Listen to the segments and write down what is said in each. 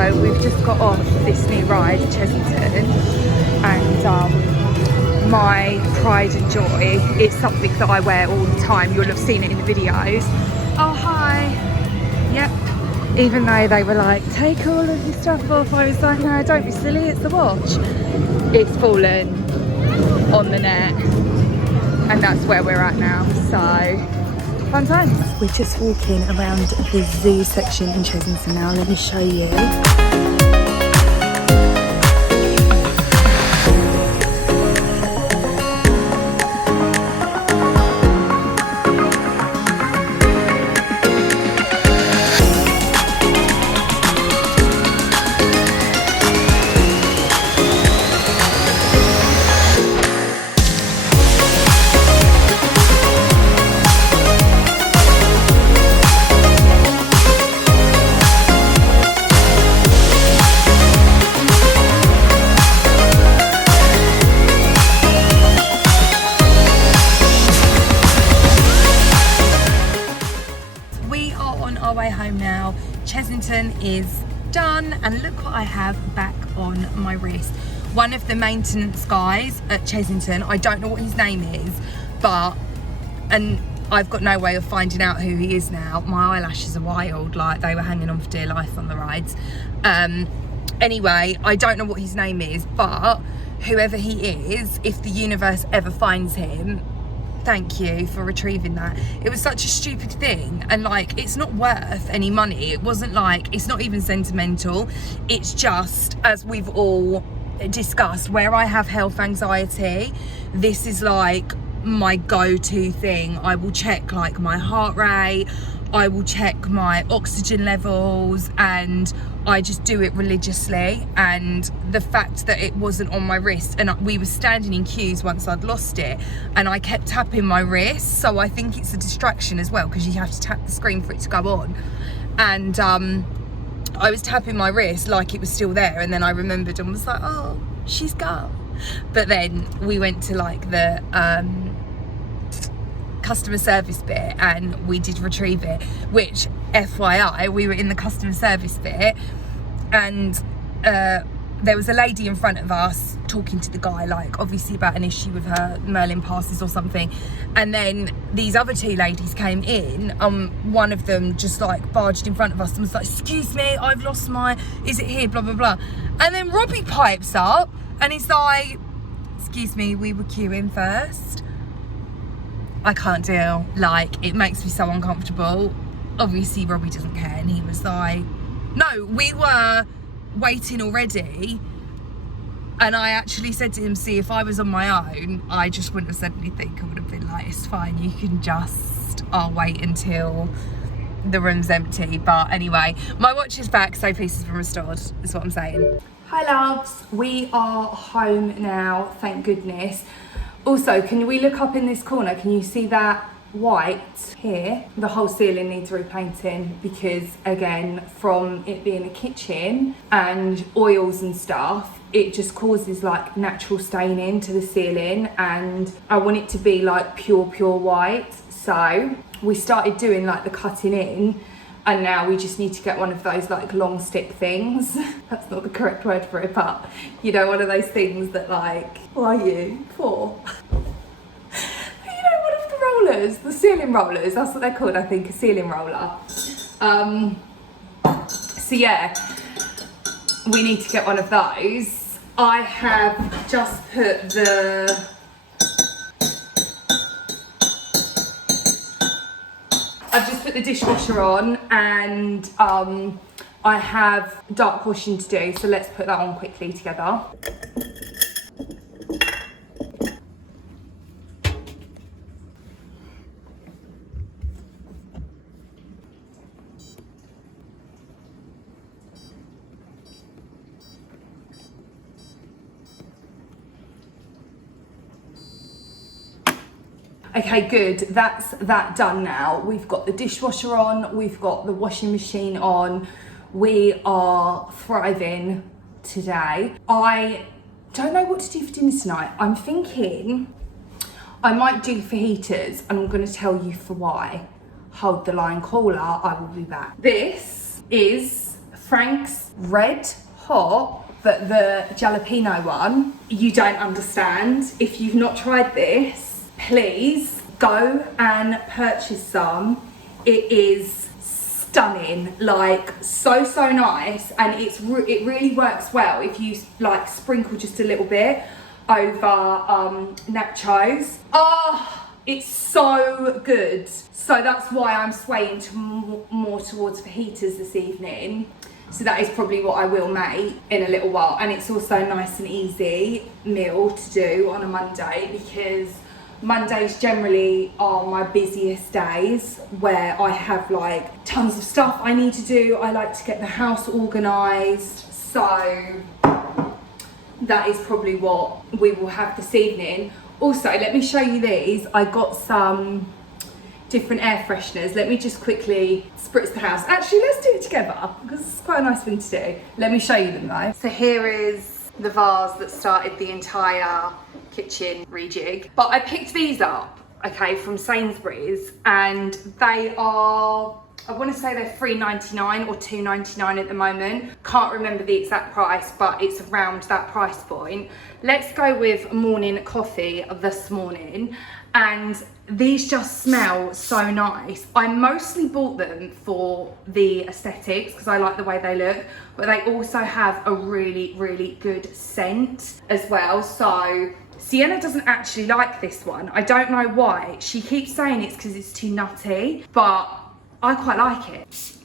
So we've just got off this new ride, Chessington, and my pride and joy, it's something that I wear all the time. You'll have seen it in the videos. Oh, hi. Yep. Even though they were like, take all of your stuff off, I was like, no, don't be silly, it's the watch. It's fallen on the net, and that's where we're at now, so fun times. We're just walking around the zoo section in Chessington now. Let me show you. Chessington is done, and look what I have back on my wrist. One of the maintenance guys at Chessington, I don't know what his name is, and I've got no way of finding out who he is now. My eyelashes are wild, like they were hanging on for dear life on the rides. Anyway, I don't know what his name is, but whoever he is, if the universe ever finds him, thank you for retrieving that. It was such a stupid thing, and like, it's not worth any money. It wasn't like, it's not even sentimental. It's just, as we've all discussed, where I have health anxiety, this is like my go-to thing. I will check like my heart rate, I will check my oxygen levels, and I just do it religiously. And the fact that it wasn't on my wrist, and we were standing in queues once I'd lost it, and I kept tapping my wrist, so I think it's a distraction as well, because you have to tap the screen for it to go on. And I was tapping my wrist like it was still there, and then I remembered and was like, oh, she's gone. But then we went to like the customer service bit, and we did retrieve it, which, FYI, we were in the customer service bit, and there was a lady in front of us talking to the guy, like obviously about an issue with her Merlin passes or something, and then these other two ladies came in, one of them just like barged in front of us and was like, excuse me, I've lost my, is it here, blah blah blah. And then Robbie pipes up and he's like, excuse me, we were queuing first. I can't deal, like, it makes me so uncomfortable. Obviously Robbie doesn't care, and he was like, no, we were waiting already. And I actually said to him, see, if I was on my own, I just wouldn't have said anything. I would have been like, it's fine, you can just, I'll wait until the room's empty. But anyway, my watch is back, so peace has been restored, is what I'm saying. Hi loves, we are home now, thank goodness. Also, can we look up in this corner? Can you see that white here? The whole ceiling needs repainting, because again, from it being a kitchen and oils and stuff, it just causes like natural staining to the ceiling, and I want it to be like pure white. So we started doing like the cutting in, and now we just need to get one of those like long stick things. That's not the correct word for it, but you know, one of those things that like, what are you for? You know, one of the rollers, the ceiling rollers, that's what they're called, I think, a ceiling roller. So yeah, we need to get one of those. I have just put the dishwasher on, and I have dark washing to do, so let's put that on quickly together. Okay, good, that's that done now. We've got the dishwasher on, we've got the washing machine on. We are thriving today. I don't know what to do for dinner tonight. I'm thinking I might do fajitas, and I'm gonna tell you for why. Hold the line, caller, I will be back. This is Frank's red hot, but the jalapeno one, you don't understand. If you've not tried this, please go and purchase some. It is stunning, like so nice, and it really works well if you like sprinkle just a little bit over nachos. It's so good. So that's why I'm swaying to more towards fajitas this evening. So that is probably what I will make in a little while. And it's also a nice and easy meal to do on a Monday, because Mondays generally are my busiest days, where I have like tons of stuff I need to do. I like to get the house organised. So that is probably what we will have this evening. Also, let me show you these. I got some different air fresheners. Let me just quickly spritz the house. Actually, let's do it together, because it's quite a nice thing to do. Let me show you them though. So here is the vase that started the entire kitchen rejig. But I picked these up, okay, from Sainsburys, and they are, I want to say they're $3.99 or $2.99 at the moment. Can't remember the exact price, but it's around that price point. Let's go with morning coffee this morning. And these just smell so nice. I mostly bought them for the aesthetics, because I like the way they look, but they also have a really good scent as well. So Sienna doesn't actually like this one. I don't know why. She keeps saying it's because it's too nutty, but I quite like it.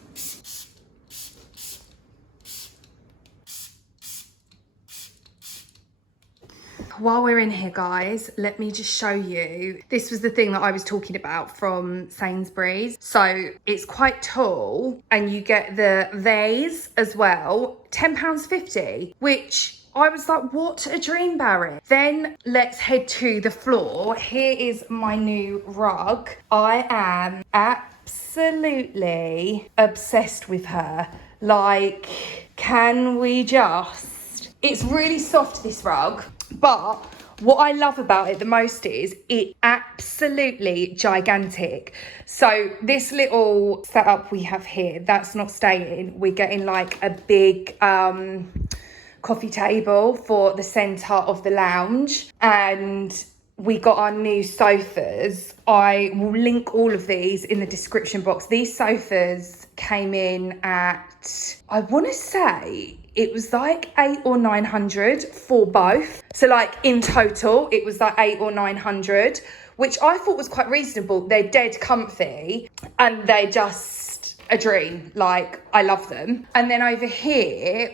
While we're in here, guys, let me just show you. This was the thing that I was talking about from Sainsburys. So it's quite tall, and you get the vase as well, £10.50, which I was like, what a dream, Barry. Then let's head to the floor. Here is my new rug. I am absolutely obsessed with her. Like, can we just... It's really soft, this rug. But what I love about it the most is it's absolutely gigantic. So this little setup we have here, that's not staying. We're getting like a big coffee table for the centre of the lounge, and we got our new sofas. I will link all of these in the description box. These sofas came in at, I want to say, it was like 800 or 900 for both. So like in total, it was like 800 or 900, which I thought was quite reasonable. They're dead comfy, and they're just a dream. Like, I love them. And then over here,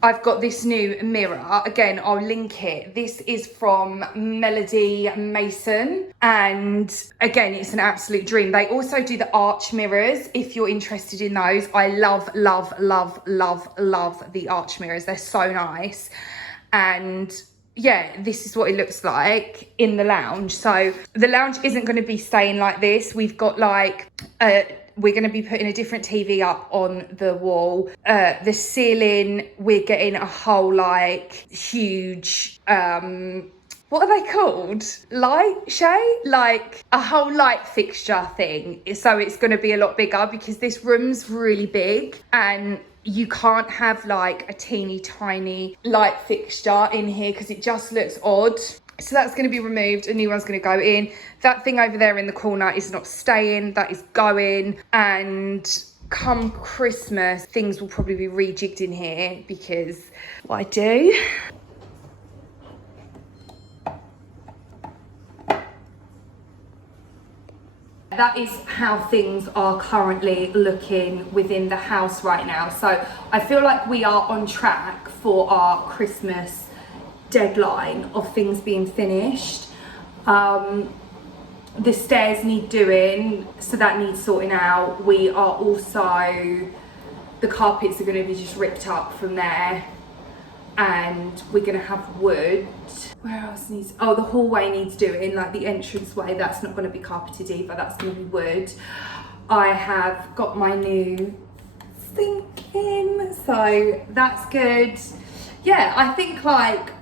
I've got this new mirror. Again, I'll link it. This is from Melody Maison. And again, it's an absolute dream. They also do the arch mirrors, if you're interested in those. I love the arch mirrors. They're so nice. And yeah, this is what it looks like in the lounge. So the lounge isn't going to be staying like this. We've got like we're going to be putting a different TV up on the wall. The ceiling, we're getting a whole like huge what are they called? Light shade? Like a whole light fixture thing. So it's going to be a lot bigger, because this room's really big, and you can't have like a teeny tiny light fixture in here because it just looks odd. So that's going to be removed. A new one's going to go in. That thing over there in the corner is not staying. That is going. And come Christmas, things will probably be rejigged in here, because what I do... That is how things are currently looking within the house right now. So I feel like we are on track for our Christmas deadline of things being finished. The stairs need doing, so that needs sorting out. We are also, the carpets are going to be just ripped up from there, and we're going to have wood. Where else needs, oh, the hallway needs doing, like the entranceway, that's not going to be carpeted either, that's going to be wood. I have got my new sink in, so that's good. Yeah, I think like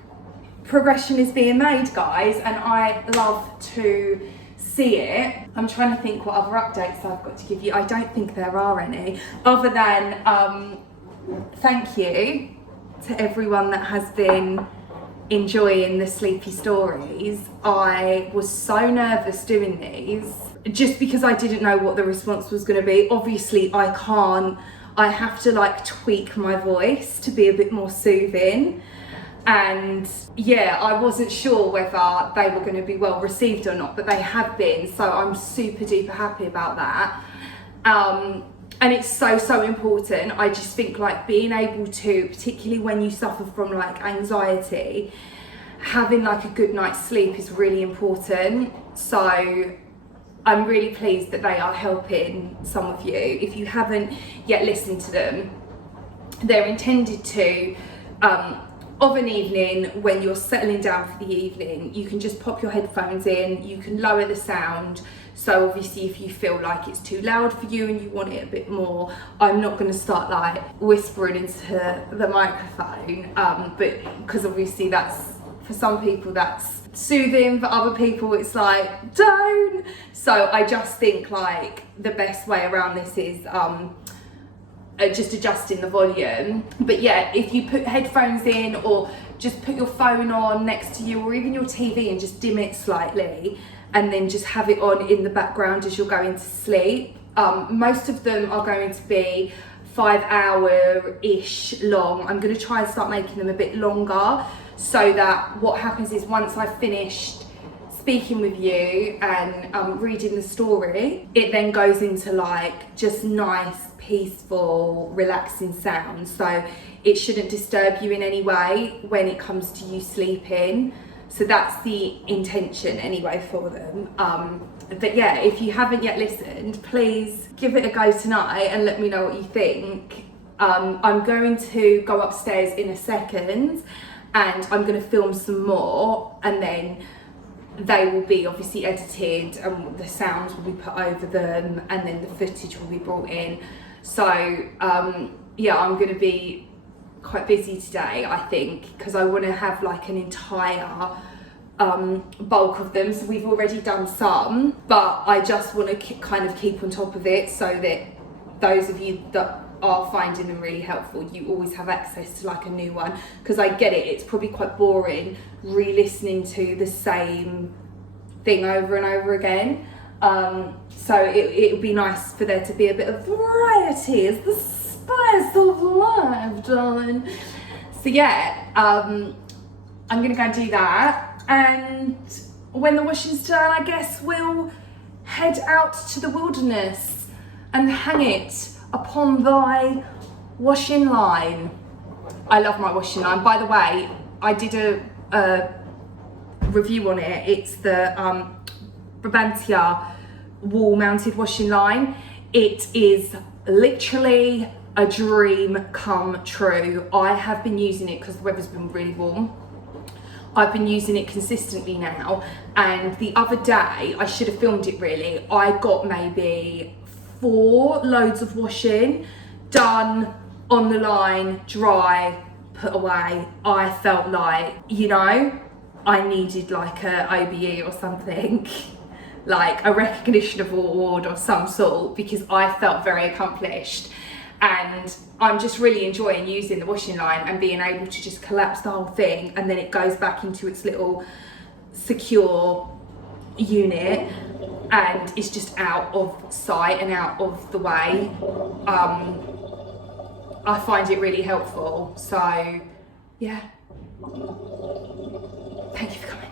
progression is being made, guys, and I love to see it. I'm trying to think what other updates I've got to give you. I don't think there are any, other than thank you to everyone that has been enjoying the sleepy stories. I was so nervous doing these just because I didn't know what the response was going to be. Obviously I have to like tweak my voice to be a bit more soothing, and yeah, I wasn't sure whether they were going to be well received or not, but they have been, so I'm super duper happy about that. And it's so important. I just think like being able to, particularly when you suffer from like anxiety, having like a good night's sleep is really important. So I'm really pleased that they are helping some of you. If you haven't yet listened to them, they're intended to, of an evening when you're settling down for the evening, you can just pop your headphones in, you can lower the sound. So obviously if you feel like it's too loud for you and you want it a bit more, I'm not going to start like whispering into the microphone, but because obviously that's, for some people that's soothing, for other people it's like, don't. So I just think like the best way around this is just adjusting the volume. But yeah, if you put headphones in or just put your phone on next to you, or even your TV, and just dim it slightly, and then just have it on in the background as you're going to sleep. Most of them are going to be 5 hour-ish long. I'm going to try and start making them a bit longer, so that what happens is once I've finished speaking with you and reading the story, it then goes into like just nice, peaceful, relaxing sounds. So it shouldn't disturb you in any way when it comes to you sleeping. So that's the intention anyway for them. But yeah, if you haven't yet listened, please give it a go tonight and let me know what you think. I'm going to go upstairs in a second and I'm going to film some more, and then they will be obviously edited and the sounds will be put over them, and then the footage will be brought in. So yeah, I'm going to be quite busy today, I think, because I want to have like an entire bulk of them. So we've already done some, but I just want to kind of keep on top of it, so that those of you that are finding them really helpful, you always have access to like a new one, because I get it, it's probably quite boring re-listening to the same thing over and over again. So it would be nice for there to be a bit of variety as the spice of life, darling. So yeah, I'm gonna go and do that, and when the washing's done, I guess we'll head out to the wilderness and hang it upon thy washing line. I love my washing line. By the way, I did a review on it. It's the Brabantia wall mounted washing line. It is literally a dream come true. I have been using it because the weather's been really warm. I've been using it consistently now, and the other day, I should have filmed it really, I got maybe 4 loads of washing done, on the line, dry, put away. I felt like, you know, I needed like a OBE or something, like a recognition of award of some sort, because I felt very accomplished. And I'm just really enjoying using the washing line and being able to just collapse the whole thing, and then it goes back into its little secure unit, and it's just out of sight and out of the way. I find it really helpful. So yeah, thank you for coming.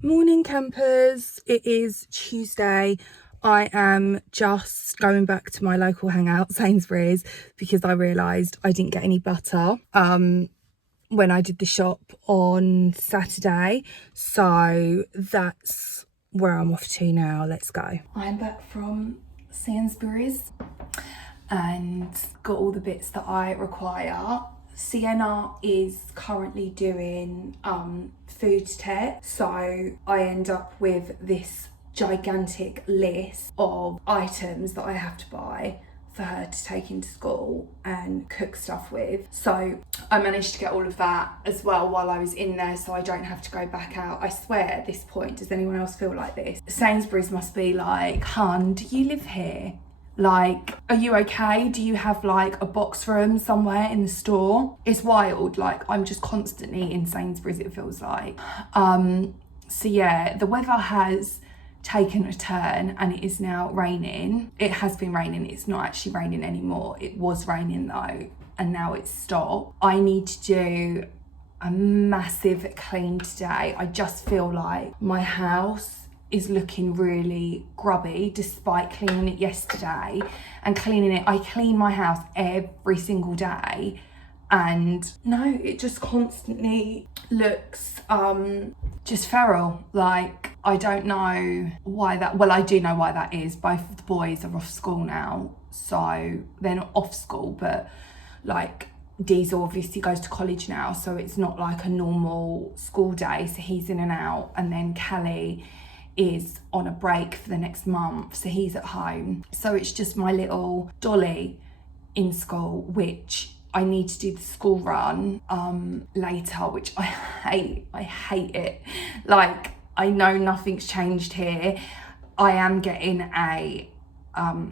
Morning campers, it is Tuesday. I am just going back to my local hangout, Sainsburys, because I realised I didn't get any butter when I did the shop on Saturday. So that's where I'm off to now. Let's go. I'm back from Sainsburys and got all the bits that I require. Sienna is currently doing food tech, so I end up with this gigantic list of items that I have to buy for her to take into school and cook stuff with. So I managed to get all of that as well while I was in there, so I don't have to go back out. I swear at this point, does anyone else feel like this? Sainsburys must be like, hun, do you live here? Like, are you okay? Do you have like a box room somewhere in the store? It's wild. Like, I'm just constantly in Sainsburys, it feels like. So yeah, the weather has taken a turn and it is now raining. It has been raining, it's not actually raining anymore. It was raining though, and now it's stopped. I need to do a massive clean today. I just feel like my house is looking really grubby despite cleaning it yesterday and cleaning it. I clean my house every single day, and no, it just constantly looks just feral. Like, I don't know why that, well, I do know why that is. Both of the boys are off school now, so they're not off school, but like Diesel obviously goes to college now, so it's not like a normal school day, so he's in and out. And then Callie is on a break for the next month, so he's at home. So it's just my little Dolly in school, which I need to do the school run later, which I hate it. Like, I know nothing's changed here. I am getting a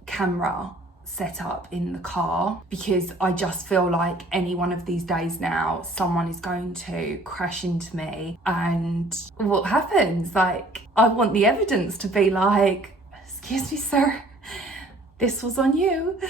camera set up in the car because I just feel like any one of these days now someone is going to crash into me, and what happens? Like, I want the evidence to be like, excuse me sir, this was on you.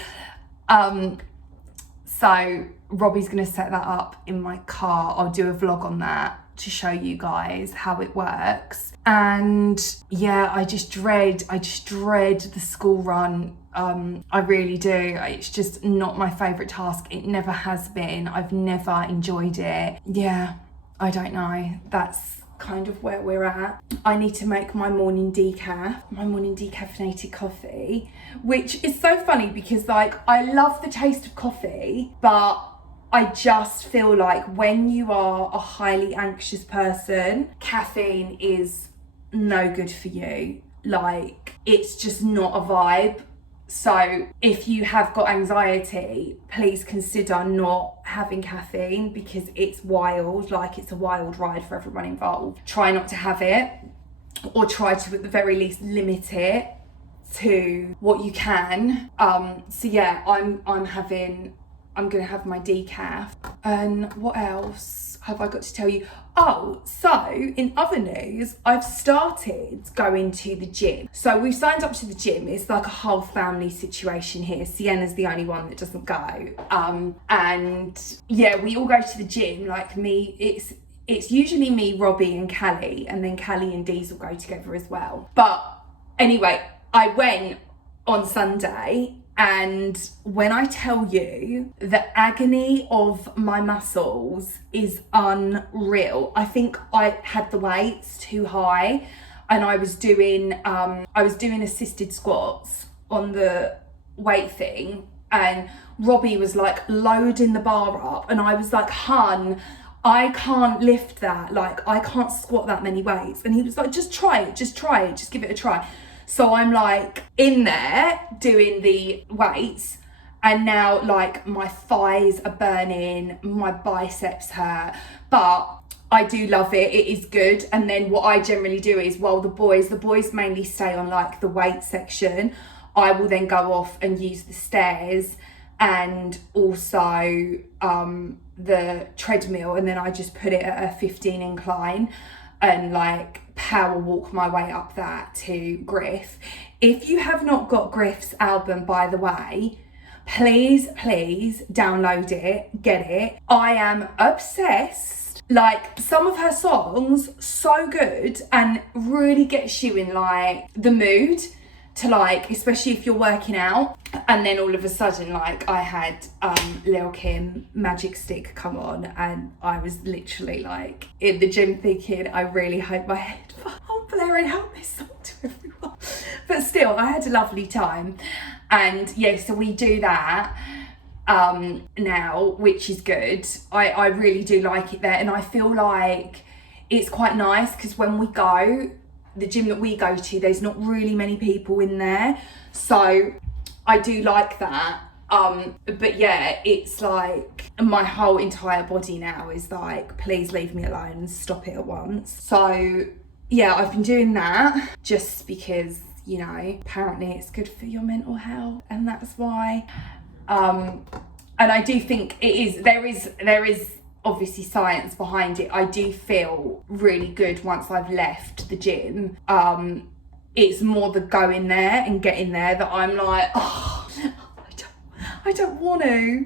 So Robbie's gonna set that up in my car. I'll do a vlog on that to show you guys how it works. And yeah, I just dread the school run. I really do. It's just not my favourite task. It never has been. I've never enjoyed it. Yeah, I don't know. That's kind of where we're at. I need to make my morning decaffeinated coffee, which is so funny because like I love the taste of coffee, but I just feel like when you are a highly anxious person, caffeine is no good for you. Like, it's just not a vibe. So if you have got anxiety, please consider not having caffeine because it's wild. Like, it's a wild ride for everyone involved. Try not to have it, or try to at the very least limit it to what you can. So yeah, I'm gonna have my decaf. And what else have I got to tell you? Oh, so in other news, I've started going to the gym. So we've signed up to the gym. It's like a whole family situation here. Sienna's the only one that doesn't go. And yeah, we all go to the gym. Like me, it's usually me, Robbie and Callie, and then Callie and Diesel go together as well. But anyway, I went on Sunday, and when I tell you the agony of my muscles is unreal. I think I had the weights too high, and I was doing assisted squats on the weight thing, and Robbie was like loading the bar up, and I was like, hun, I can't lift that. Like, I can't squat that many weights. And he was like, just try it, just give it a try. So I'm like in there doing the weights, and now like my thighs are burning, my biceps hurt, but I do love it. It is good. And then what I generally do is, while the boys mainly stay on like the weight section, I will then go off and use the stairs and also the treadmill, and then I just put it at a 15 incline and like power walk my way up that to Griff. If you have not got Griff's album, by the way, please download it, get it. I am obsessed. Like, some of her songs, so good, and really gets you in like the mood to like, especially if you're working out. And then all of a sudden, like, I had Lil' Kim Magic Stick come on, and I was literally like in the gym thinking, I really hope my headphones aren't blaring out this song to everyone. But still, I had a lovely time. And yeah, so we do that now, which is good. I really do like it there, and I feel like it's quite nice because when we go, the gym that we go to, there's not really many people in there, so I do like that. But yeah, it's like my whole entire body now is like, please leave me alone and stop it at once. So yeah, I've been doing that just because, you know, apparently it's good for your mental health, and that's why. And I do think there is obviously science behind it. I do feel really good once I've left the gym. It's more the going there and getting there that I'm like, oh, I don't want to.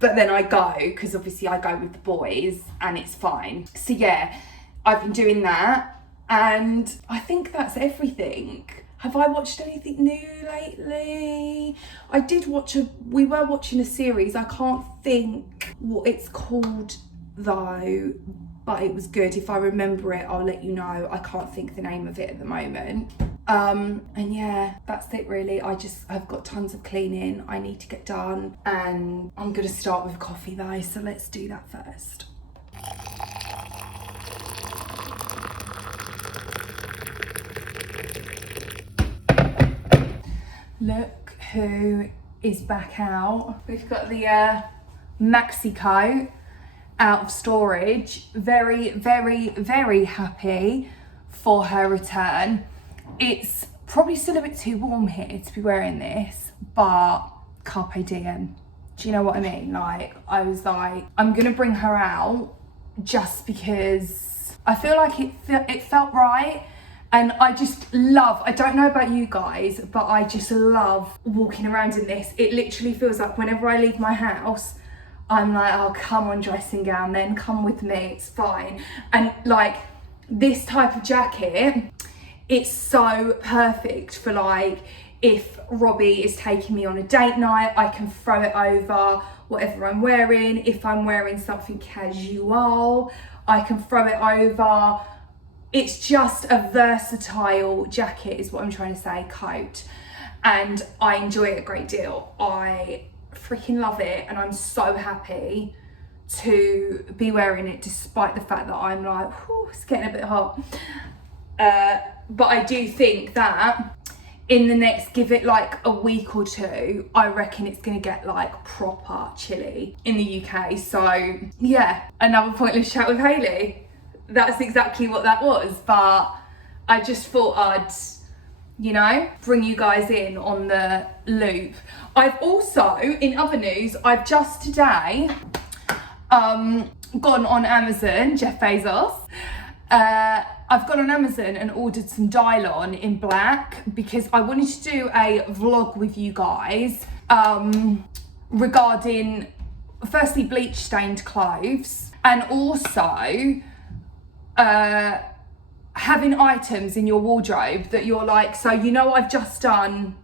But then I go, because obviously I go with the boys and it's fine. So yeah, I've been doing that, and I think that's everything. Have I watched anything new lately? I did watch we were watching a series. I can't think what it's called though, but it was good. If I remember it, I'll let you know. I can't think the name of it at the moment. And yeah, that's it really. I've got tons of cleaning I need to get done, and I'm gonna start with coffee though, so let's do that first. Look who is back out. We've got the maxi coat out of storage. Very, very, very happy for her return. It's probably still a bit too warm here to be wearing this, but carpe diem. Do you know what I mean? Like, I was like, I'm gonna bring her out just because I feel like it felt right. And I just love, I don't know about you guys, but I just love walking around in this. It literally feels like whenever I leave my house, I'm like, oh, come on, dressing gown, then come with me, it's fine. And like this type of jacket, it's so perfect for like, if Robbie is taking me on a date night, I can throw it over whatever I'm wearing. If I'm wearing something casual, I can throw it over. It's just a versatile jacket is what I'm trying to say, coat. And I enjoy it a great deal. I freaking love it, and I'm so happy to be wearing it despite the fact that I'm like, whew, it's getting a bit hot. But I do think that in the next, give it like a week or two, I reckon it's gonna get like proper chilly in the UK. So yeah, another pointless chat with Hayley. That's exactly what that was, but I just thought I'd, you know, bring you guys in on the loop. I've also, in other news, I've just today gone on Amazon, Jeff Bezos. I've gone on Amazon and ordered some Dylon in black because I wanted to do a vlog with you guys regarding, firstly, bleach stained clothes, and also having items in your wardrobe that you're like, so you know, I've just done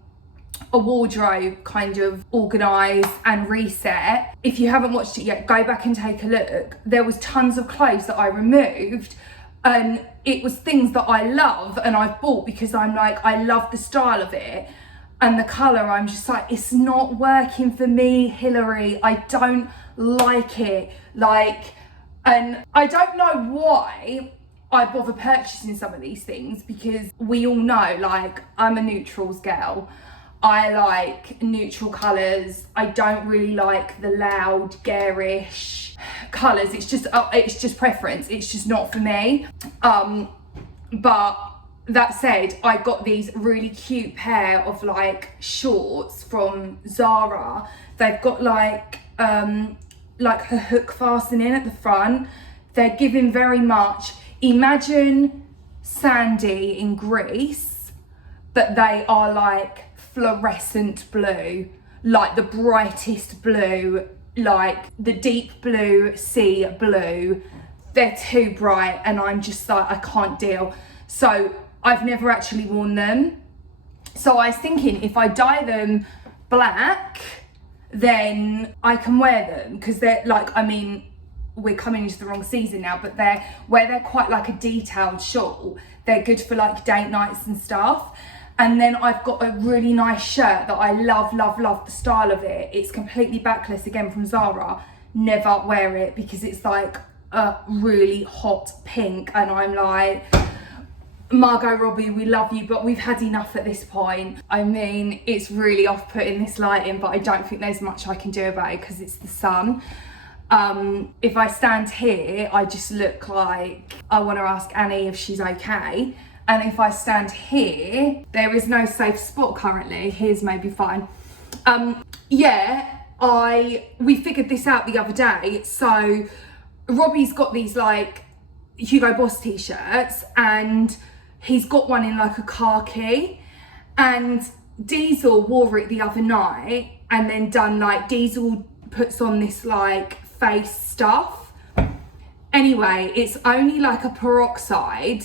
a wardrobe kind of organise and reset. If you haven't watched it yet, go back and take a look. There was tons of clothes that I removed, and it was things that I love and I've bought because I'm like, I love the style of it, and the colour, I'm just like, it's not working for me, Hillary. I don't like it. Like, and I don't know why I bother purchasing some of these things, because we all know, like, I'm a neutrals girl. I like neutral colours. I don't really like the loud, garish colours. It's just preference. It's just not for me. But that said, I got these really cute pair of like shorts from Zara. They've got like a hook fastening at the front. They're giving very much, imagine Sandy in Greece, but they are like fluorescent blue, like the brightest blue, like the deep blue sea blue. They're too bright, and I'm just like, I can't deal. So I've never actually worn them. So I was thinking, if I dye them black, then I can wear them, because they're like, I mean, we're coming into the wrong season now, but they're quite like a detailed shawl. They're good for like date nights and stuff. And then I've got a really nice shirt that I love the style of it. It's completely backless, again from Zara. Never wear it because it's like a really hot pink, and I'm like, Margot Robbie, we love you, but we've had enough at this point. I mean, it's really off-putting, this lighting, but I don't think there's much I can do about it because it's the sun. If I stand here, I just look like I want to ask Annie if she's okay. And if I stand here, there is no safe spot currently. Here's maybe fine. We figured this out the other day. So Robbie's got these like Hugo Boss t-shirts, and he's got one in like a khaki, and Diesel wore it the other night, and then Diesel puts on this like face stuff. Anyway, it's only like a peroxide,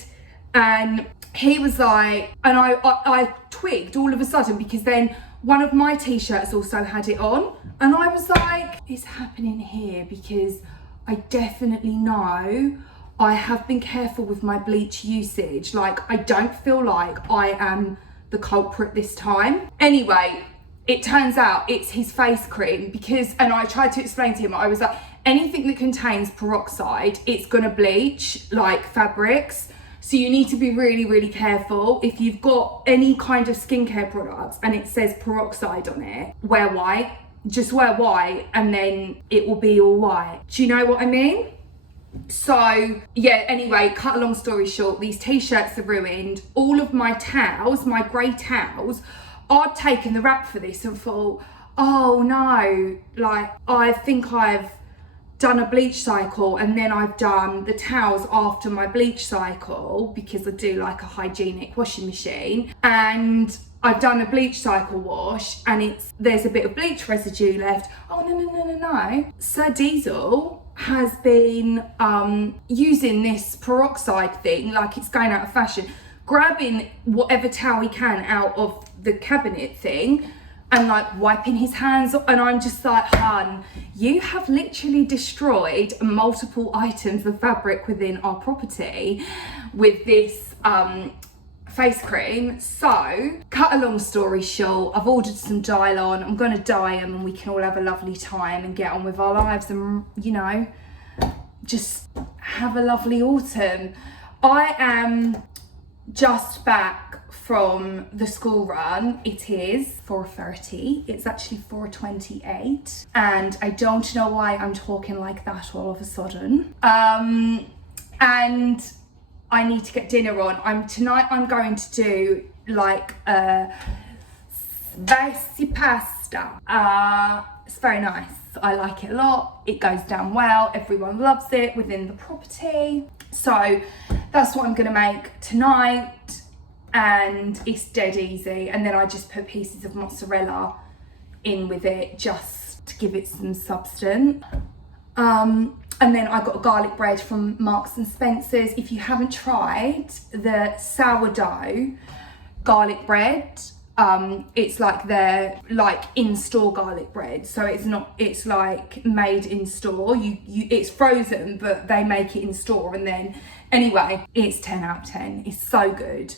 and he was like, and I twigged all of a sudden because then one of my t-shirts also had it on, and I was like, it's happening here because I definitely know I have been careful with my bleach usage. Like, I don't feel like I am the culprit this time. Anyway, it turns out it's his face cream and I tried to explain to him, I was like, anything that contains peroxide, it's gonna bleach like fabrics. So you need to be really, really careful. If you've got any kind of skincare products and it says peroxide on it, wear white. Just wear white and then it will be all white. Do you know what I mean? So yeah, anyway, cut a long story short, these t-shirts are ruined. All of my towels, my grey towels, I'd taken the rap for this and thought, oh no, like I think I've done a bleach cycle and then I've done the towels after my bleach cycle because I do like a hygienic washing machine, and I've done a bleach cycle wash and there's a bit of bleach residue left. Oh no. Sir Diesel has been using this peroxide thing like it's going out of fashion, grabbing whatever towel he can out of the cabinet thing and like wiping his hands, and I'm just like, hun, you have literally destroyed multiple items of fabric within our property with this face cream. So, cut a long story short, I've ordered some dye-on. I'm gonna dye them and we can all have a lovely time and get on with our lives and, you know, just have a lovely autumn. I am just back from the school run. It is 4:30. It's actually 4:28, and I don't know why I'm talking like that all of a sudden. And I need to get dinner on. Tonight I'm going to do like a spicy pasta. It's very nice. I like it a lot. It goes down well. Everyone loves it within the property. So that's what I'm gonna make tonight, and it's dead easy. And then I just put pieces of mozzarella in with it just to give it some substance. And then I got a garlic bread from Marks and Spencer's. If you haven't tried the sourdough garlic bread, it's like their in-store garlic bread. So it's like made in store. It's frozen, but they make it in store. And then anyway, it's 10 out of 10. It's so good.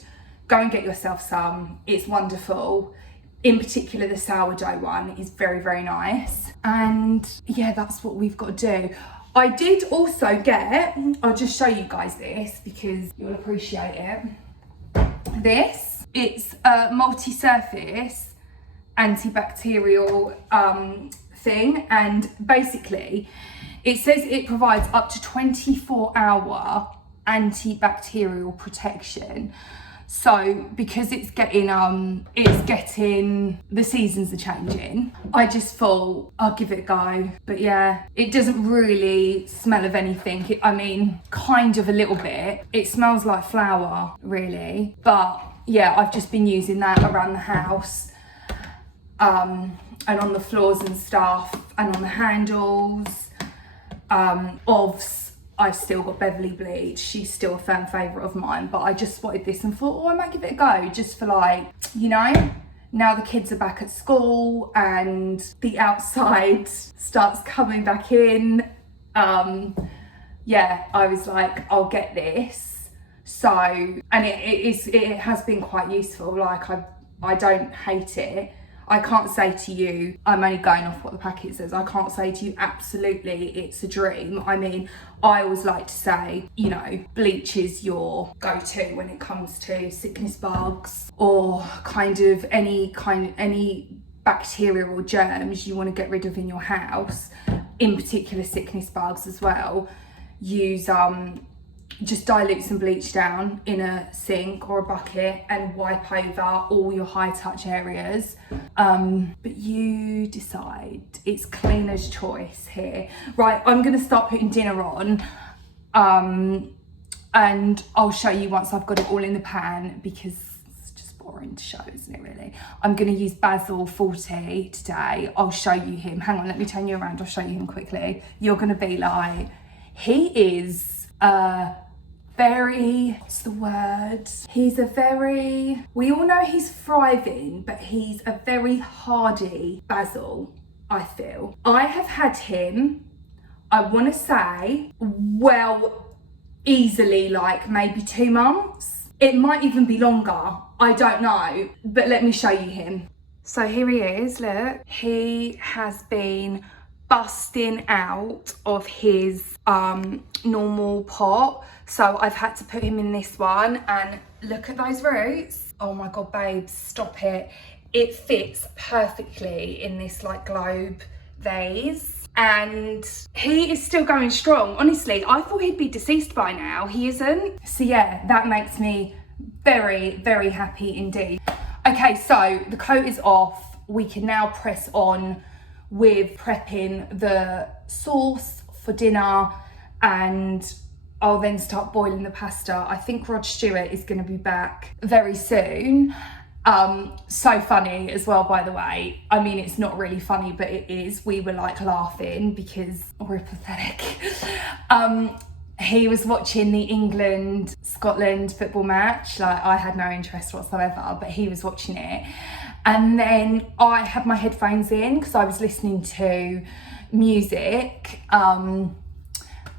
Go and get yourself some. It's wonderful. In particular, the sourdough one is very, very nice. And yeah, that's what we've got to do. I did also get, I'll just show you guys this because you'll appreciate it. It's a multi-surface antibacterial thing, and basically it says it provides up to 24-hour antibacterial protection. So because it's getting the seasons are changing, I just thought I'll give it a go. But yeah, it doesn't really smell of anything. I mean, kind of a little bit. It smells like flour, really. But yeah, I've just been using that around the house, and on the floors and stuff, and on the handles. I've still got Beverly bleach. She's still a firm favourite of mine, but I just spotted this and thought, oh, I might give it a go, just for like, you know, now the kids are back at school and the outside starts coming back in. Yeah, I was like, I'll get this. So, and it has been quite useful. Like I don't hate it. I can't say to you, I'm only going off what the packet says, I can't say to you absolutely it's a dream. I mean, I always like to say, you know, bleach is your go-to when it comes to sickness bugs or kind of any bacteria or germs you want to get rid of in your house, in particular sickness bugs as well. Use just dilute some bleach down in a sink or a bucket and wipe over all your high touch areas. But you decide. It's cleaner's choice here. Right, I'm gonna start putting dinner on, and I'll show you once I've got it all in the pan, because it's just boring to show, isn't it really? I'm gonna use Basil 40 today. I'll show you him. Hang on, let me turn you around. I'll show you him quickly. You're gonna be like, he is what's the word? We all know he's thriving, but he's a very hardy Basil, I feel. I have had him, I want to say, well, easily like maybe 2 months. It might even be longer, I don't know, but let me show you him. So here he is, look. He has been busting out of his normal pot, so I've had to put him in this one, and look at those roots. Oh my god, babes, stop it. It fits perfectly in this like globe vase, and he is still going strong. Honestly, I thought he'd be deceased by now. He isn't. So yeah, that makes me very, very happy indeed. Okay, so the coat is off. We can now press on with prepping the sauce for dinner, and I'll then start boiling the pasta. I think Rod Stewart is going to be back very soon. So funny as well, by the way. I mean, it's not really funny, but it is. We were like laughing because we're pathetic. He was watching the England-Scotland football match. Like, I had no interest whatsoever, but he was watching it. And then I had my headphones in because I was listening to music.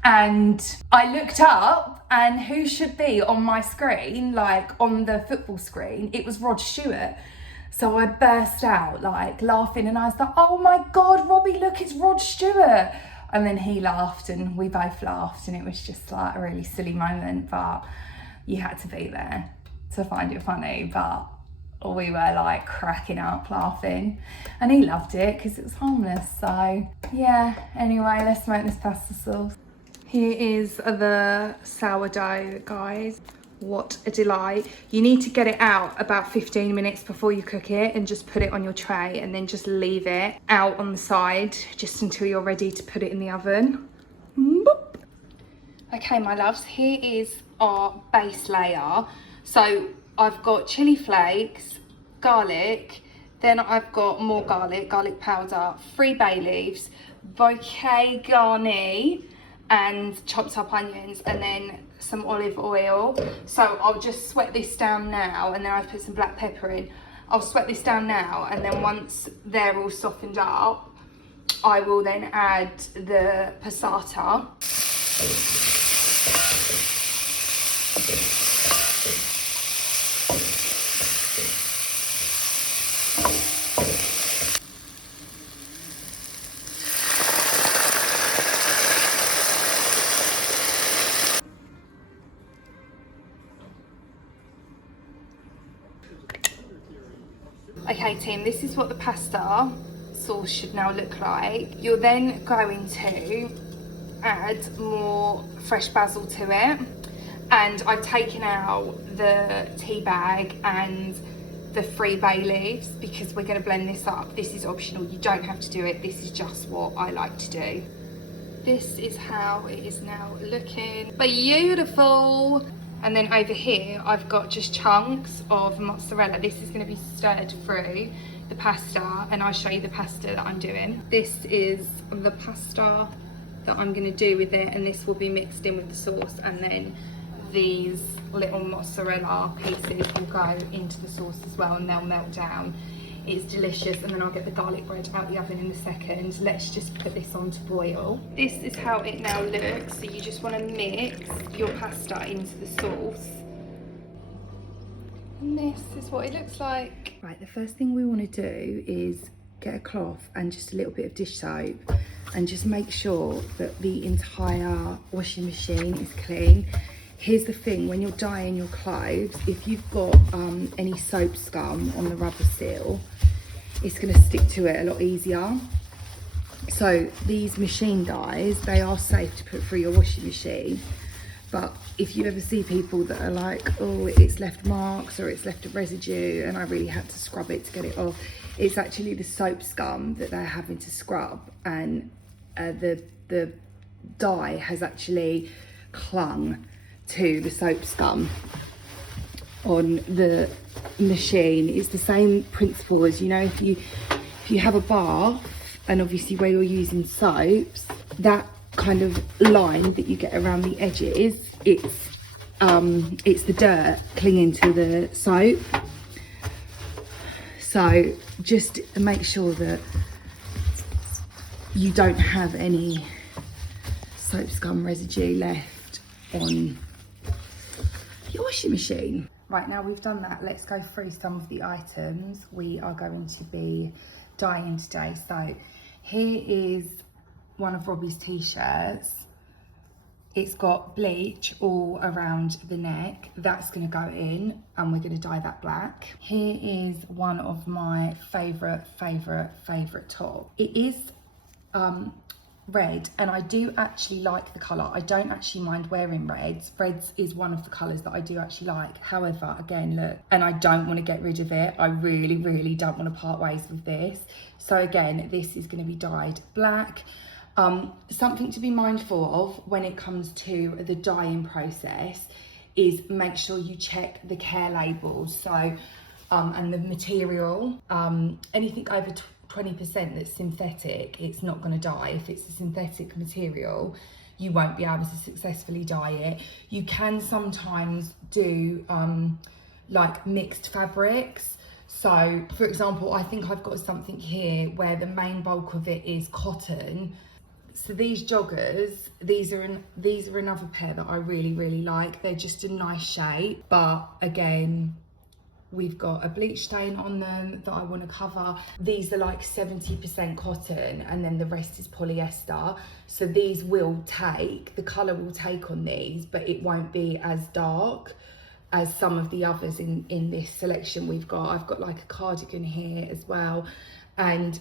And I looked up, and who should be on my screen, like on the football screen? It was Rod Stewart. So I burst out like laughing, and I was like, oh my God, Robbie, look, it's Rod Stewart. And then he laughed, and we both laughed, and it was just like a really silly moment, but you had to be there to find it funny. But we were like cracking up laughing, and he loved it because it was harmless. So yeah, anyway, let's make this pasta sauce. Here is the sourdough, guys. What a delight. You need to get it out about 15 minutes before you cook it, and just put it on your tray, and then just leave it out on the side just until you're ready to put it in the oven. Boop. Okay, my loves, here is our base layer. So I've got chili flakes, garlic, then I've got more garlic powder, 3 bay leaves, bouquet garni, and chopped up onions, and then some olive oil. So I'll just sweat this down now, and then I've put some black pepper in. I'll sweat this down now, and then once they're all softened up, I will then add the passata. Okay team, this is what the pasta sauce should now look like. You're then going to add more fresh basil to it, and I've taken out the tea bag and the 3 bay leaves because we're going to blend this up. This is optional, you don't have to do it, this is just what I like to do. This is how it is now looking. Beautiful. And then over here, I've got just chunks of mozzarella. This is going to be stirred through the pasta, and I'll show you the pasta that I'm doing. This is the pasta that I'm going to do with it, and this will be mixed in with the sauce, and then these little mozzarella pieces will go into the sauce as well, and they'll melt down. It's delicious. And then I'll get the garlic bread out the oven in a second. Let's just put this on to boil. This is how it now looks. So you just want to mix your pasta into the sauce, and this is what it looks like. Right, the first thing we want to do is get a cloth and just a little bit of dish soap and just make sure that the entire washing machine is clean. Here's the thing, when you're dyeing your clothes, if you've got any soap scum on the rubber seal, it's going to stick to it a lot easier. So these machine dyes, they are safe to put through your washing machine, but if you ever see people that are like, oh, it's left marks or it's left a residue and I really had to scrub it to get it off, it's actually the soap scum that they're having to scrub, and the dye has actually clung to the soap scum on the machine. It's the same principle as, you know, if you have a bath, and obviously where you're using soaps, that kind of line that you get around the edges, it's the dirt clinging to the soap. So just make sure that you don't have any soap scum residue left on your washing machine. Right, now we've done that, let's go through some of the items we are going to be dyeing today. So here is one of Robbie's t-shirts. It's got bleach all around the neck. That's going to go in and we're going to dye that black. Here is one of my favourite top. It is red, and I do actually like the colour. I don't actually mind wearing reds. Reds is one of the colours that I do actually like. However, again, look, and I don't want to get rid of it. I really don't want to part ways with this. So again, this is going to be dyed black. Something to be mindful of when it comes to the dyeing process is make sure you check the care labels. So, and the material, anything over 20% that's synthetic, it's not going to dye. If it's a synthetic material, you won't be able to successfully dye it. You can sometimes do like mixed fabrics. So for example, I think I've got something here where the main bulk of it is cotton. So these joggers, these are another pair that I really like. They're just a nice shape, but again, we've got a bleach stain on them that I want to cover. These are like 70% cotton and then the rest is polyester. So these will take, the colour will take on these, but it won't be as dark as some of the others in this selection we've got. I've got like a cardigan here as well. And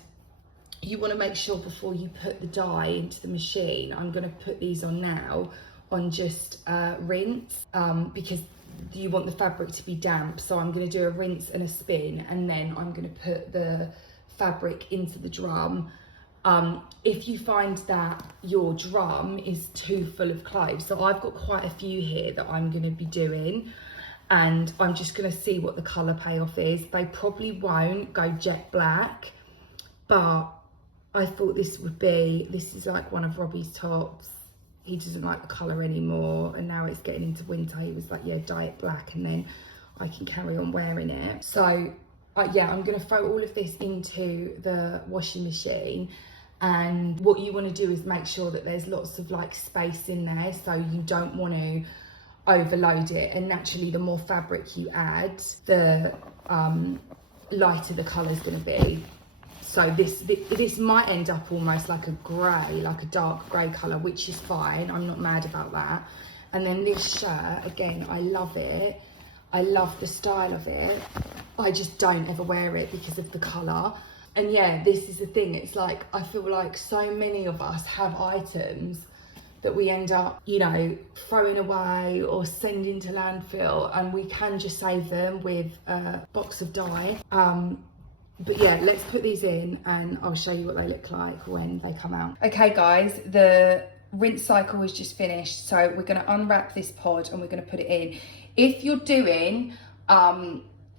you want to make sure before you put the dye into the machine, I'm going to put these on now on just rinse, because you want the fabric to be damp. So I'm going to do a rinse and a spin, and then I'm going to put the fabric into the drum. If you find that your drum is too full of clothes, so I've got quite a few here that I'm going to be doing, and I'm just going to see what the colour payoff is. They probably won't go jet black, but I thought this is like one of Robbie's tops. He doesn't like the colour anymore, and now it's getting into winter. He was like, yeah, dye it black and then I can carry on wearing it. So yeah, I'm going to throw all of this into the washing machine, and what you want to do is make sure that there's lots of like space in there, so you don't want to overload it. And naturally, the more fabric you add, the lighter the colour is going to be. So this might end up almost like a grey, like a dark grey colour, which is fine. I'm not mad about that. And then this shirt, again, I love it. I love the style of it. I just don't ever wear it because of the colour. And yeah, this is the thing. It's like, I feel like so many of us have items that we end up, you know, throwing away or sending to landfill, and we can just save them with a box of dye. But yeah, let's put these in and I'll show you what they look like when they come out. Okay guys, the rinse cycle is just finished. So we're gonna unwrap this pod and we're gonna put it in. If you're doing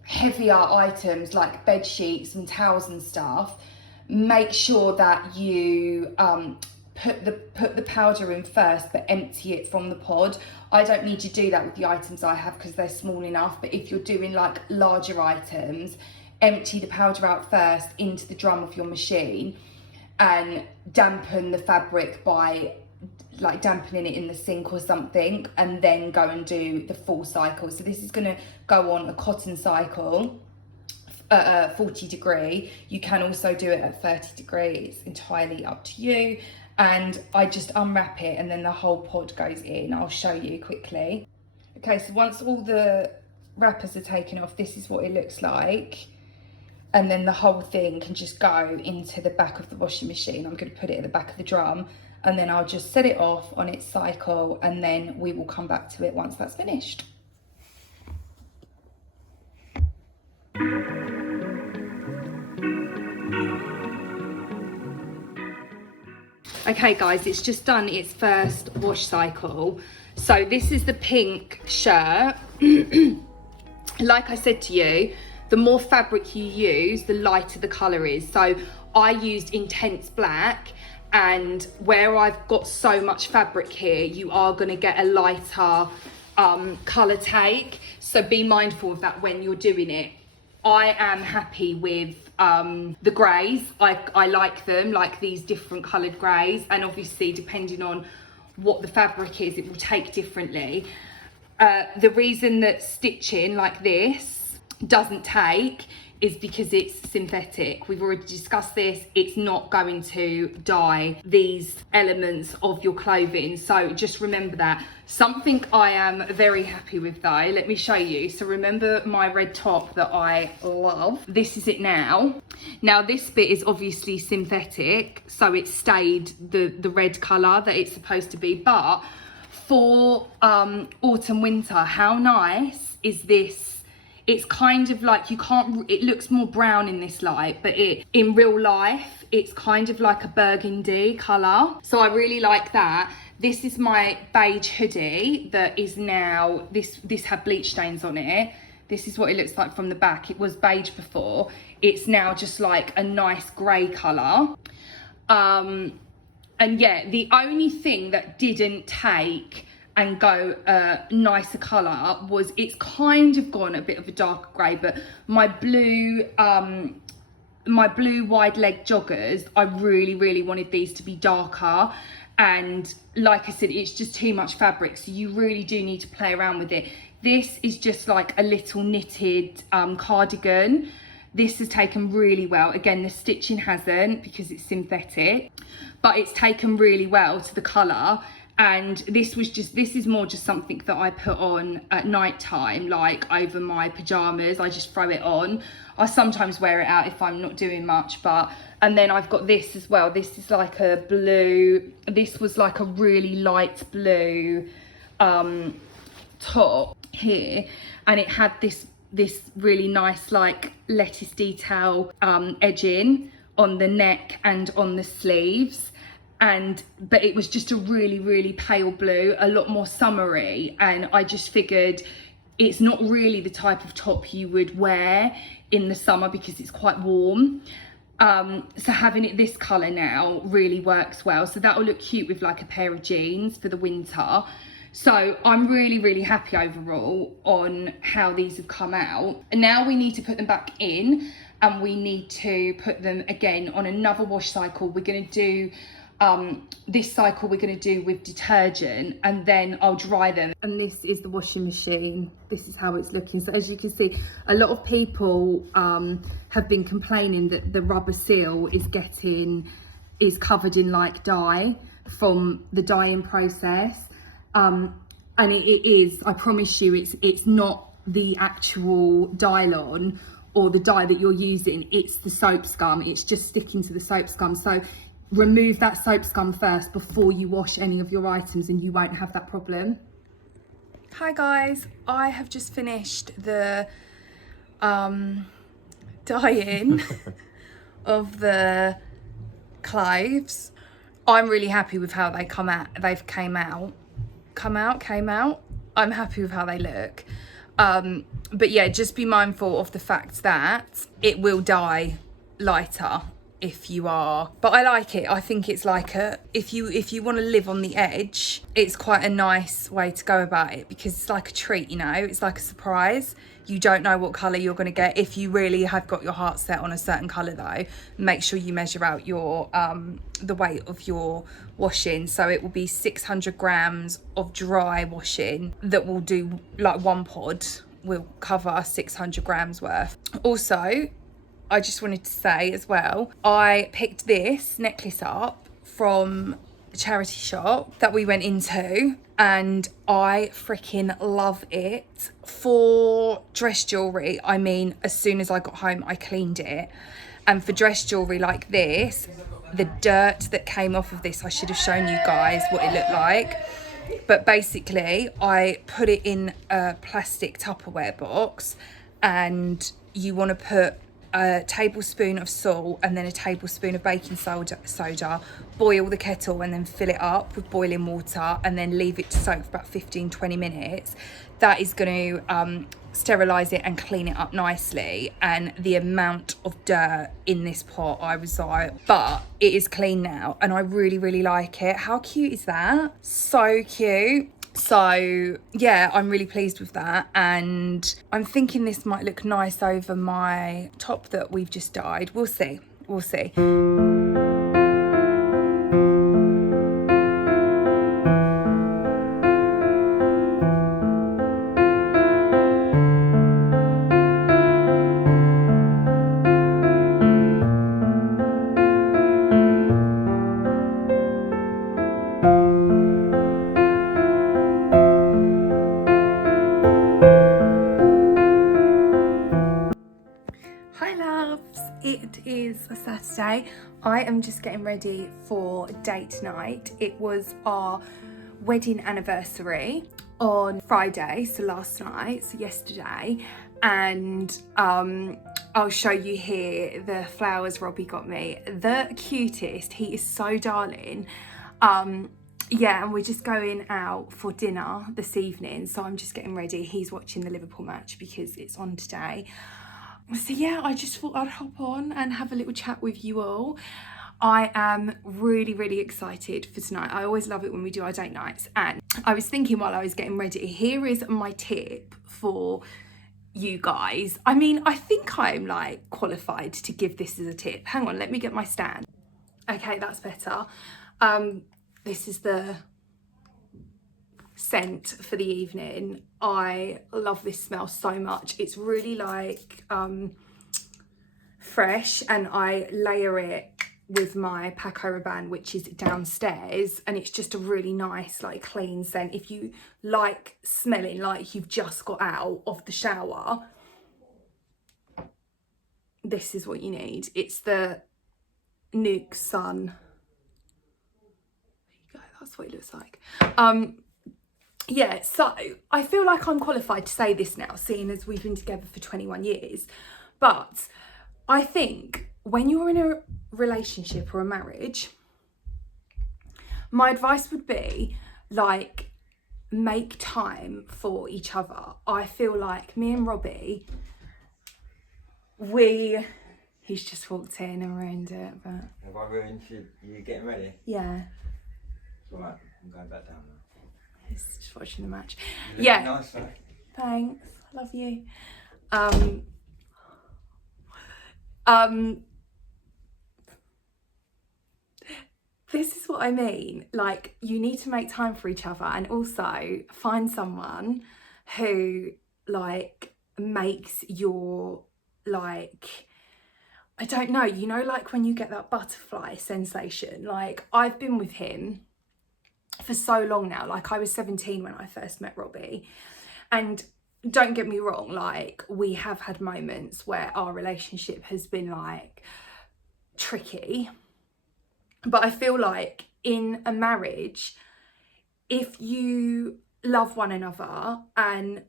heavier items like bed sheets and towels and stuff, make sure that you put the powder in first but empty it from the pod. I don't need to do that with the items I have because they're small enough, but if you're doing like larger items, empty the powder out first into the drum of your machine and dampen the fabric by like dampening it in the sink or something, and then go and do the full cycle. So this is going to go on a cotton cycle at 40 degree. You can also do it at 30 degrees. It's entirely up to you. And I just unwrap it and then the whole pod goes in. I'll show you quickly. Okay, so once all the wrappers are taken off, this is what it looks like. And then the whole thing can just go into the back of the washing machine. I'm going to put it at the back of the drum, and then I'll just set it off on its cycle, and then we will come back to it once that's finished. Okay guys, it's just done its first wash cycle. So this is the pink shirt. Like I said to you, the more fabric you use, the lighter the colour is. So I used intense black, and where I've got so much fabric here, you are going to get a lighter colour take. So be mindful of that when you're doing it. I am happy with the greys. I like them, like these different coloured greys, and obviously depending on what the fabric is, it will take differently. The reason that stitching like this doesn't take is because it's synthetic. We've already discussed this. It's not going to dye these elements of your clothing, so just remember that. Something I am very happy with though, let me show you. So remember my red top that I love? This is it now. Now this bit is obviously synthetic, so it stayed the red colour that it's supposed to be, but for autumn winter, how nice is this? It's kind of like, you can't, it looks more brown in this light, but in real life, it's kind of like a burgundy colour. So I really like that. This is my beige hoodie that is now, this had bleach stains on it. This is what it looks like from the back. It was beige before. It's now just like a nice grey colour. And yeah, the only thing that didn't take and go nicer colour was, it's kind of gone a bit of a darker grey, but my blue wide leg joggers, I really wanted these to be darker, and like I said, it's just too much fabric, so you really do need to play around with it. This is just like a little knitted cardigan. This has taken really well. Again, the stitching hasn't because it's synthetic, but it's taken really well to the colour. And this is more just something that I put on at night time, like over my pajamas. I just throw it on. I sometimes wear it out if I'm not doing much, and then I've got this as well. This is like a blue, this was like a really light blue top here. And it had this really nice like lettuce detail edging on the neck and on the sleeves. But it was just a really pale blue, a lot more summery, and I just figured it's not really the type of top you would wear in the summer because it's quite warm. So having it this colour now really works well. So that'll look cute with like a pair of jeans for the winter. So I'm really happy overall on how these have come out. And now we need to put them back in, and we need to put them again on another wash cycle. We're going to do this cycle we're going to do with detergent, and then I'll dry them. And this is the washing machine. This is how it's looking. So as you can see, a lot of people have been complaining that the rubber seal is covered in like dye from the dyeing process, and it is, I promise you, it's not the actual Dylon or the dye that you're using, it's the soap scum. It's just sticking to the soap scum. So remove that soap scum first before you wash any of your items, and you won't have that problem. Hi guys, I have just finished the dyeing of the clothes. I'm really happy with how they came out. I'm happy with how they look. But yeah, just be mindful of the fact that it will dye lighter if you are, but I like it. I think it's like if you want to live on the edge, it's quite a nice way to go about it, because it's like a treat, you know, it's like a surprise. You don't know what colour you're going to get. If you really have got your heart set on a certain colour though, make sure you measure out your the weight of your washing. So it will be 600 grams of dry washing that will do, like one pod will cover 600 grams worth. Also, I just wanted to say as well, I picked this necklace up from a charity shop that we went into, and I freaking love it. For dress jewellery, I mean, as soon as I got home, I cleaned it. And for dress jewellery like this, the dirt that came off of this, I should have shown you guys what it looked like. But basically, I put it in a plastic Tupperware box, and you want to put a tablespoon of salt and then a tablespoon of baking soda, boil the kettle and then fill it up with boiling water and then leave it to soak for about 15-20 minutes. That is going to sterilise it and clean it up nicely. And the amount of dirt in this pot, I was like, but it is clean now and I really, really like it. How cute is that? So cute. So yeah, I'm really pleased with that, and I'm thinking this might look nice over my top that we've just dyed. We'll see. It is a Saturday. I am just getting ready for date night. It was our wedding anniversary on Friday, so last night, so yesterday, and I'll show you here the flowers Robbie got me. The cutest, he is so darling. Yeah, and we're just going out for dinner this evening, so I'm just getting ready. He's watching the Liverpool match because it's on today. So yeah, I just thought I'd hop on and have a little chat with you all. I am really, really excited for tonight. I always love it when we do our date nights. And I was thinking while I was getting ready, here is my tip for you guys. I mean, I think I'm like qualified to give this as a tip. Hang on, let me get my stand. Okay, that's better. This is the scent for the evening. I love this smell so much. It's really like fresh, and I layer it with my Paco Rabanne, which is downstairs, and it's just a really nice like clean scent. If you like smelling like you've just got out of the shower, this is what you need. It's the Nuke Sun. There you go, that's what it looks like. Yeah, so I feel like I'm qualified to say this now, seeing as we've been together for 21 years. But I think when you're in a relationship or a marriage, my advice would be like, make time for each other. I feel like me and Robbie, he's just walked in and ruined it, but... Have I ruined you getting ready? Yeah. It's alright, I'm going back down now. He's just watching the match. You Yeah. Nice, though. Thanks. Love you. This is what I mean. Like, you need to make time for each other, and also find someone who like makes your like, I don't know, you know, like when you get that butterfly sensation. Like, I've been with him for so long now. Like, I was 17 when I first met Robbie, and don't get me wrong, like, we have had moments where our relationship has been like tricky, but I feel like in a marriage, if you love one another and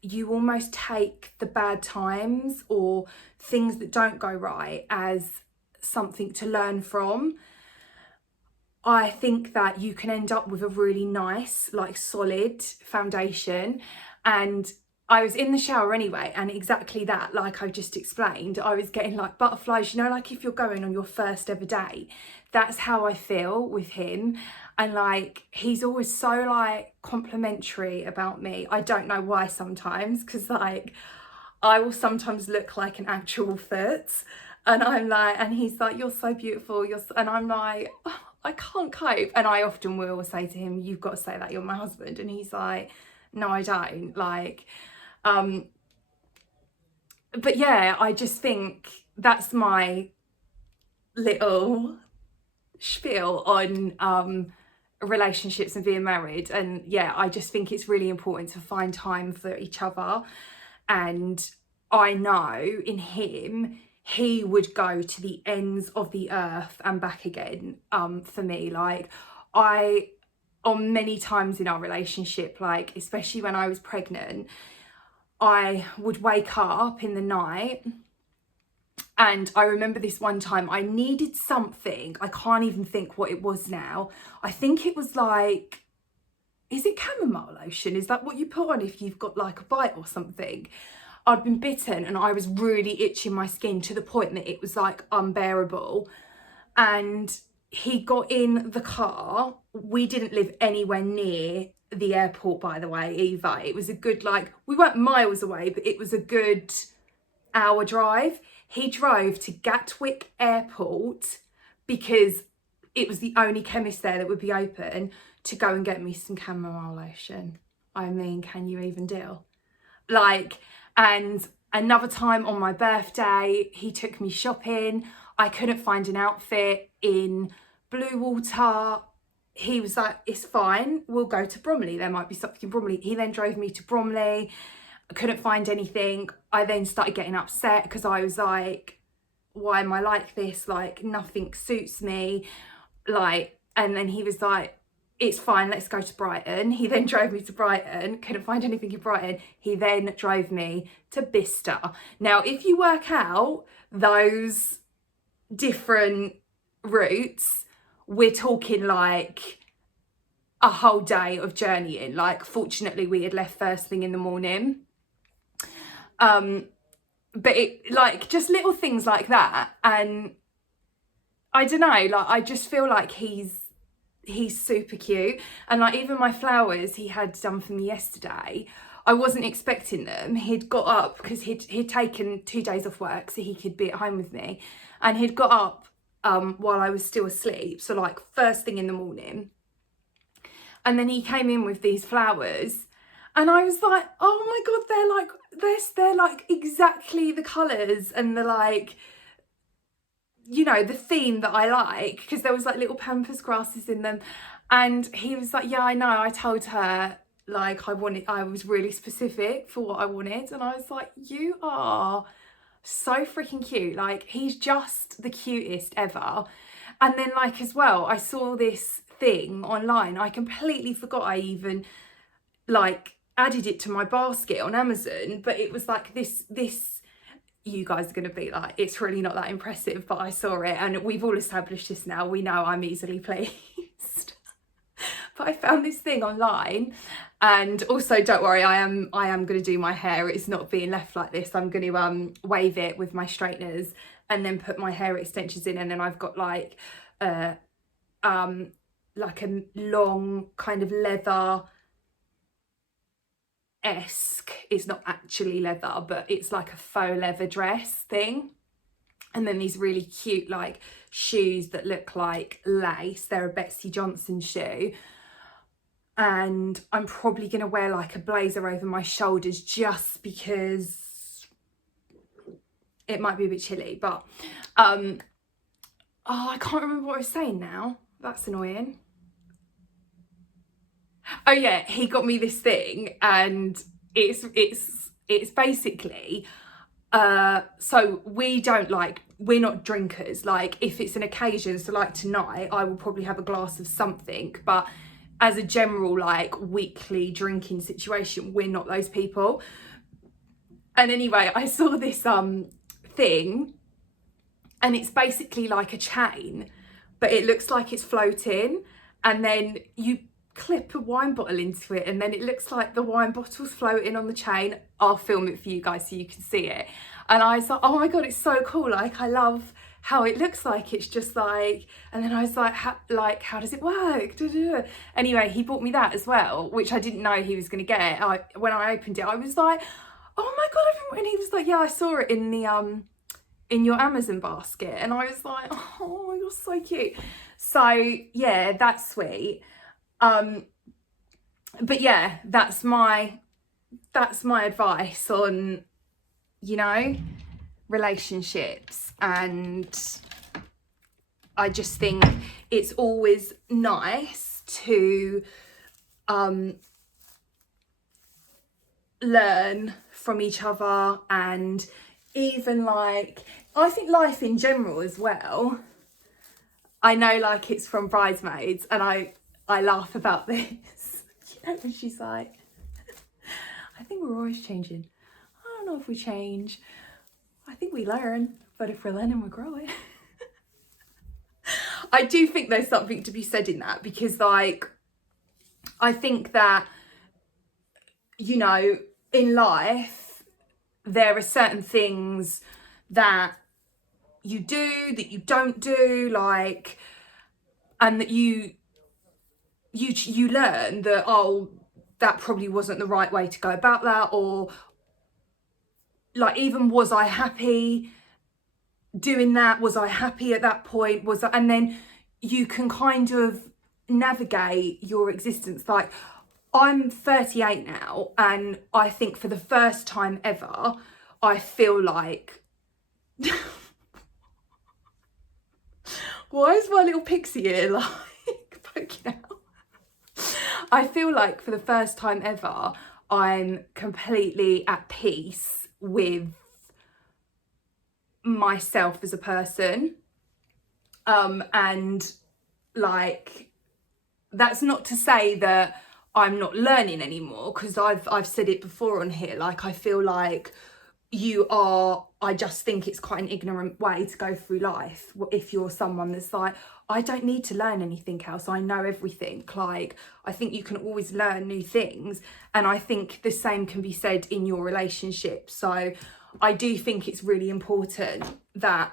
you almost take the bad times or things that don't go right as something to learn from, I think that you can end up with a really nice, like, solid foundation. And I was in the shower anyway, and exactly that, like I've just explained, I was getting like butterflies, you know, like if you're going on your first ever date. That's how I feel with him. And like, he's always so like complimentary about me. I don't know why sometimes, because like, I will sometimes look like an actual foot, and I'm like, and he's like, you're so beautiful, and I'm like, oh, I can't cope. And I often will say to him, you've got to say that, you're my husband. And he's like, no, I don't. Like, but yeah, I just think that's my little spiel on relationships and being married. And yeah, I just think it's really important to find time for each other. And I know in him, he would go to the ends of the earth and back again for me. Like, on many times in our relationship, like especially when I was pregnant, I would wake up in the night, and I remember this one time I needed something. I can't even think what it was now. I think it was like, is it chamomile lotion? Is that what you put on if you've got like a bite or something? I'd been bitten and I was really itching my skin to the point that it was like unbearable. And he got in the car. We didn't live anywhere near the airport, by the way, either. It was a good, like, we weren't miles away, but it was a good hour drive. He drove to Gatwick Airport because it was the only chemist there that would be open, to go and get me some chamomile lotion. I mean, can you even deal? Like, and another time on my birthday, he took me shopping. I couldn't find an outfit in Blue Water. He was like, it's fine, we'll go to Bromley. There might be something in Bromley. He then drove me to Bromley. I couldn't find anything. I then started getting upset because I was like, why am I like this? Like, nothing suits me. Like, and then he was like, it's fine, let's go to Brighton. He then drove me to Brighton. Couldn't find anything in Brighton. He then drove me to Bicester. Now, if you work out those different routes, we're talking like a whole day of journeying. Like, fortunately, we had left first thing in the morning. But it, like, just little things like that. And I don't know, like, I just feel like he's super cute. And like, even my flowers he had done for me yesterday, I wasn't expecting them. He'd got up because he'd taken 2 days off work so he could be at home with me, and he'd got up while I was still asleep, so like first thing in the morning. And then he came in with these flowers, and I was like, oh my god, they're like this, they're like exactly the colours and the, like, you know, the theme that I like, because there was like little pampas grasses in them. And he was like, yeah, I know, I told her, like, I was really specific for what I wanted. And I was like, you are so freaking cute. Like, he's just the cutest ever. And then, like, as well, I saw this thing online. I completely forgot I even like added it to my basket on Amazon, but it was like this, you guys are going to be like, it's really not that impressive, but I saw it, and we've all established this now. We know I'm easily pleased. But I found this thing online, and also don't worry, I am going to do my hair. It's not being left like this. I'm going to wave it with my straighteners and then put my hair extensions in, and then I've got like a long kind of leather-esque, it's not actually leather, but it's like a faux leather dress thing. And then these really cute like shoes that look like lace. They're a Betsy Johnson shoe. And I'm probably going to wear like a blazer over my shoulders just because it might be a bit chilly. But oh, I can't remember what I was saying now. That's annoying. Oh yeah, he got me this thing, and it's basically so we're not drinkers. Like, if it's an occasion, so like tonight, I will probably have a glass of something, but as a general like weekly drinking situation, we're not those people. And anyway, I saw this thing, and it's basically like a chain, but it looks like it's floating, and then you clip a wine bottle into it, and then it looks like the wine bottle's floating on the chain. I'll film it for you guys so you can see it. And I was like, oh my god, it's so cool. Like, I love how it looks like it's just like, and then I was like, how does it work? Anyway, he bought me that as well, which I didn't know he was going to get. When I opened it, I was like, oh my god, and he was like, yeah, I saw it in the in your Amazon basket. And I was like, oh, you're so cute. So yeah, that's sweet. But yeah, that's my advice on, you know, relationships, and I just think it's always nice to learn from each other, and even like I think life in general as well. I know like it's from Bridesmaids, and I laugh about this. You know when she's like, I think we're always changing. I don't know if we change. I think we learn, but if we're learning, we're growing. I do think there's something to be said in that, because like I think that, you know, in life there are certain things that you do that you don't do, like, and that you learn that, oh, that probably wasn't the right way to go about that, or like, even was I happy doing that? Was I happy at that point? And then you can kind of navigate your existence. Like, I'm 38 now, and I think for the first time ever, I feel like why is my little pixie ear like poking out? I feel like for the first time ever, I'm completely at peace with myself as a person. And like, that's not to say that I'm not learning anymore, because I've said it before on here, like I feel like I just think it's quite an ignorant way to go through life if you're someone that's like, I don't need to learn anything else, I know everything. Like, I think you can always learn new things, and I think the same can be said in your relationship. So I do think it's really important that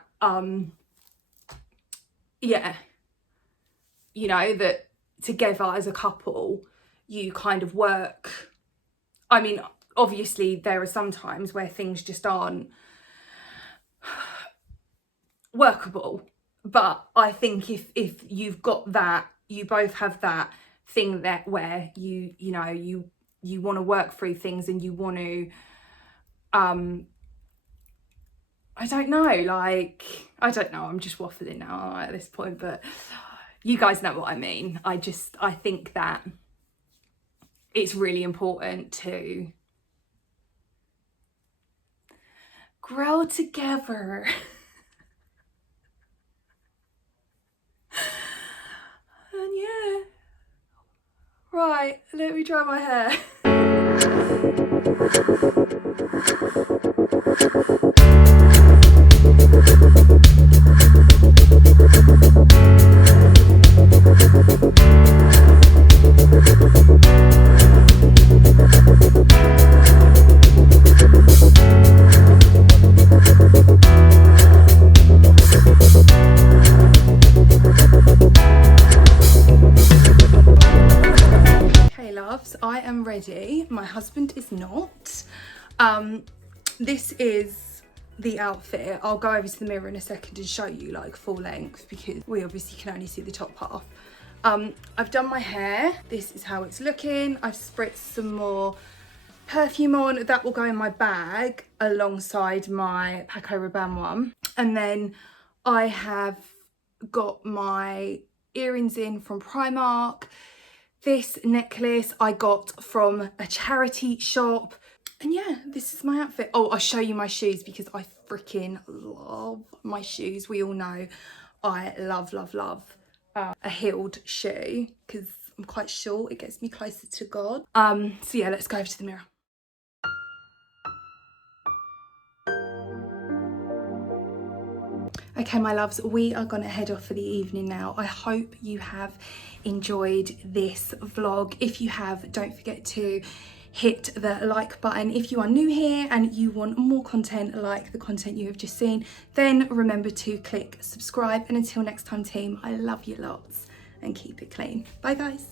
yeah, you know, that together as a couple you kind of work. I mean, obviously there are some times where things just aren't workable, but I think if you've got that, you both have that thing that where you know you want to work through things, and you want to I don't know, I'm just waffling now at this point, but you guys know what I mean. I think that it's really important to grow together. And yeah, right, let me dry my hair. I am ready. My husband is not. This is the outfit. I'll go over to the mirror in a second and show you like full length, because we obviously can only see the top half. I've done my hair. This is how it's looking. I've spritzed some more perfume on. That will go in my bag alongside my Paco Rabanne one. And then I have got my earrings in from Primark. This necklace I got from a charity shop. And yeah, this is my outfit. Oh, I'll show you my shoes, because I freaking love my shoes. We all know I love a heeled shoe, because I'm quite short. It gets me closer to God. So yeah, let's go over to the mirror. Okay, my loves, we are gonna head off for the evening now. I hope you have enjoyed this vlog. If you have, don't forget to hit the like button. If you are new here and you want more content like the content you have just seen, then remember to click subscribe. And until next time, team, I love you lots, and keep it clean. Bye guys.